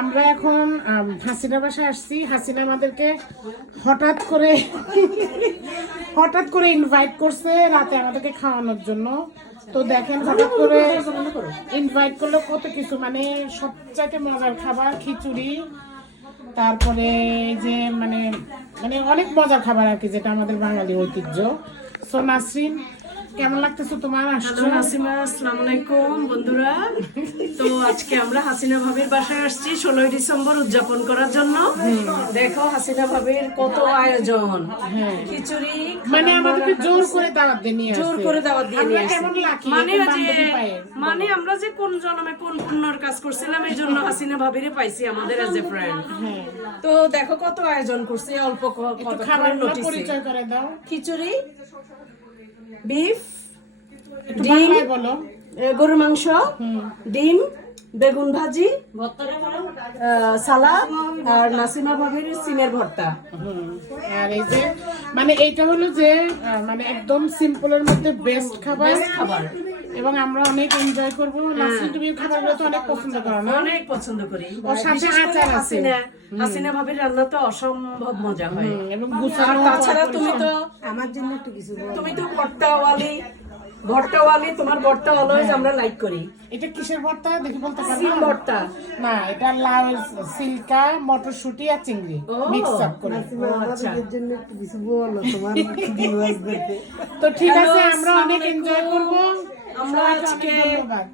আমরা এখন হাসিনা বাসায় আসছি। হাসিনা আমাদেরকে হঠাৎ করে ইনভাইট করছে রাতে আমাদেরকে খাওয়ানোর জন্য। তো দেখেন হঠাৎ করে ইনভাইট করলো কত কিছু, মানে সবচাইতে মজার খাবার খিচুড়ি, তারপরে যে মানে মানে অনেক মজার খাবার আর কি, যেটা আমাদের বাঙালি ঐতিহ্য। সো নাসরিন, কেমন লাগতেছে তোমার? হ্যালো নাসিমা, আসসালামু আলাইকুম বন্ধুরা। তো আজকে আমরা হাসিনা ভাবির বাসায় আসছি 16 ডিসেম্বর উদযাপন করার জন্য। দেখো হাসিনা ভাবির কত আয়োজন, খিচুড়ি, মানে আমাদেরকে জোর করে দাওয়াত দিয়ে নিয়ে আসছে। জোর করে দাওয়াত দিয়ে নিয়ে আসছে। কেমন লাগে মানে আমরা যে কোন জন্মে কোন পুণ্যর কাজ করছিলাম, এই জন্য হাসিনা ভাবিরে পাইছি আমাদের এজ এ ফ্রেন্ড। তো দেখো কত আয়োজন করছে অল্প খাবার নোটিসে। পরিচয় করে দাও। খিচুড়ি, বিফ, ডিম, বলো গরুর মাংস, ডিম, বেগুন ভাজি, সালাদ আর নাসিমা ভাবির সিমের ভর্তা। আর এই যে মানে এইটা হলো যে মানে একদম সিম্পলের মধ্যে বেস্ট খাবার এবং আমরা অনেক এনজয় করবো। নাসরিন, তুমি খাবারগুলো তো অনেক পছন্দ করো না? অনেক পছন্দ করি। ওর সাথে আচার আছে। হাসিনা ভাবির রান্না তো অসম্ভব মজা হয় এবং আর তাছাড়া তুমি তো আমার জন্য একটু কিছু তুমি তো ভর্তাওয়ালি, তোমার ভর্তা অলওয়েজ আমরা লাইক করি। এটা কিসের ভর্তা দেখি বলতে সিম পারবে? ভর্তা না, এটা লাউ, সিল্কা, মটরশুঁটি আর চিংড়ি মিক্স আপ করে। আমাদের জন্য একটু কিছু বলো তোমার ভিউয়ার্স দেখে। তো ঠিক আছে, আমরা অনেক এনজয় করবো। আমরা আজকে ধন্যবাদ।